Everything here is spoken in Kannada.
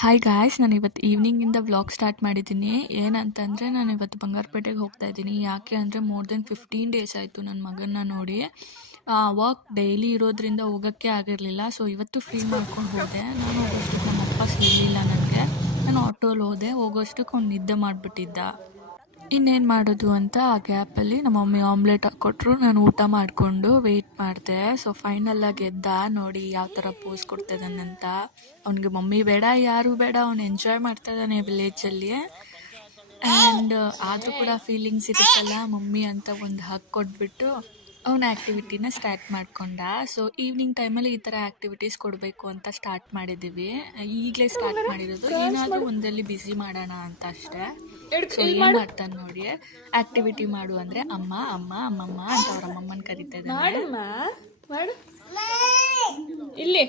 ಹಾಯ್ ಗಾಯ್ಸ್, ನಾನು ಇವತ್ತು ಈವ್ನಿಂಗಿಂದ ವ್ಲಾಗ್ ಸ್ಟಾರ್ಟ್ ಮಾಡಿದ್ದೀನಿ. ಏನಂತಂದರೆ ನಾನು ಇವತ್ತು ಬಂಗಾರಪೇಟೆಗೆ ಹೋಗ್ತಾ ಇದ್ದೀನಿ. ಯಾಕೆ ಅಂದರೆ ಮೋರ್ ದೆನ್ 15 ಡೇಸ್ ಆಯಿತು ನನ್ನ ಮಗನ್ನ ನೋಡಿ. ವರ್ಕ್ ಡೈಲಿ ಇರೋದ್ರಿಂದ ಹೋಗೋಕ್ಕೆ ಆಗಿರಲಿಲ್ಲ. ಸೊ ಇವತ್ತು ಫ್ರೀ ಮಾಡ್ಕೊಂಡು ಹೋದೆ. ನಾನು ಹೋಗೋಷ್ಟಕ್ಕೆ ನಮ್ಮ ಅಪ್ಪ ಸಿಗಲಿಲ್ಲ ನನಗೆ. ನಾನು ಆಟೋಲ್ಲಿ ಹೋದೆ. ಹೋಗೋಷ್ಟಕ್ಕೆ ಅವ್ನು ನಿದ್ದೆ ಮಾಡಿಬಿಟ್ಟಿದ್ದ. ಇನ್ನೇನು ಮಾಡೋದು ಅಂತ ಆ ಗ್ಯಾಪಲ್ಲಿ ನಮ್ಮ ಮಮ್ಮಿ ಆಮ್ಲೆಟ್ ಹಾಕ್ಕೊಟ್ರು. ನಾನು ಊಟ ಮಾಡಿಕೊಂಡು ವೆಯ್ಟ್ ಮಾಡಿದೆ. ಸೊ ಫೈನಲ್ಲಾಗಿ ಎದ್ದ. ನೋಡಿ ಯಾವ ಥರ ಪೋಸ್ ಕೊಡ್ತಾ ಇದ್ದಾನಂತ. ಅವ್ನಿಗೆ ಮಮ್ಮಿ ಬೇಡ, ಯಾರೂ ಬೇಡ, ಅವ್ನು ಎಂಜಾಯ್ ಮಾಡ್ತಾ ಇದ್ದಾನೆ ವಿಲೇಜಲ್ಲಿ. ಆ್ಯಂಡ್ ಆದರೂ ಕೂಡ ಫೀಲಿಂಗ್ಸ್ ಇರುತ್ತಲ್ಲ, ಮಮ್ಮಿ ಅಂತ ಒಂದು ಹಗ್ ಕೊಟ್ಬಿಟ್ಟು ಅವನ ಆ್ಯಕ್ಟಿವಿಟಿನ ಸ್ಟಾರ್ಟ್ ಮಾಡ್ಕೊಂಡ. ಸೊ ಈವ್ನಿಂಗ್ ಟೈಮಲ್ಲಿ ಈ ಥರ ಆ್ಯಕ್ಟಿವಿಟೀಸ್ ಕೊಡಬೇಕು ಅಂತ ಸ್ಟಾರ್ಟ್ ಮಾಡಿದ್ದೀವಿ. ಈಗಲೇ ಸ್ಟಾರ್ಟ್ ಮಾಡಿರೋದು, ಏನಾದರೂ ಒಂದಲ್ಲಿ ಬ್ಯುಸಿ ಮಾಡೋಣ ಅಂತ ಅಷ್ಟೇ. ಸೊ ಏನು ಮಾಡ್ತಾನೆ ನೋಡಿ, ಆ್ಯಕ್ಟಿವಿಟಿ ಮಾಡು ಅಂದರೆ ಅಮ್ಮ ಅಮ್ಮ ಅಮ್ಮಮ್ಮ ಅಂತ ಅವ್ರ ಅಮ್ಮಮ್ಮನ ಕರಿತಾ ಇದ್ದಾನೆ. ಇಲ್ಲಿ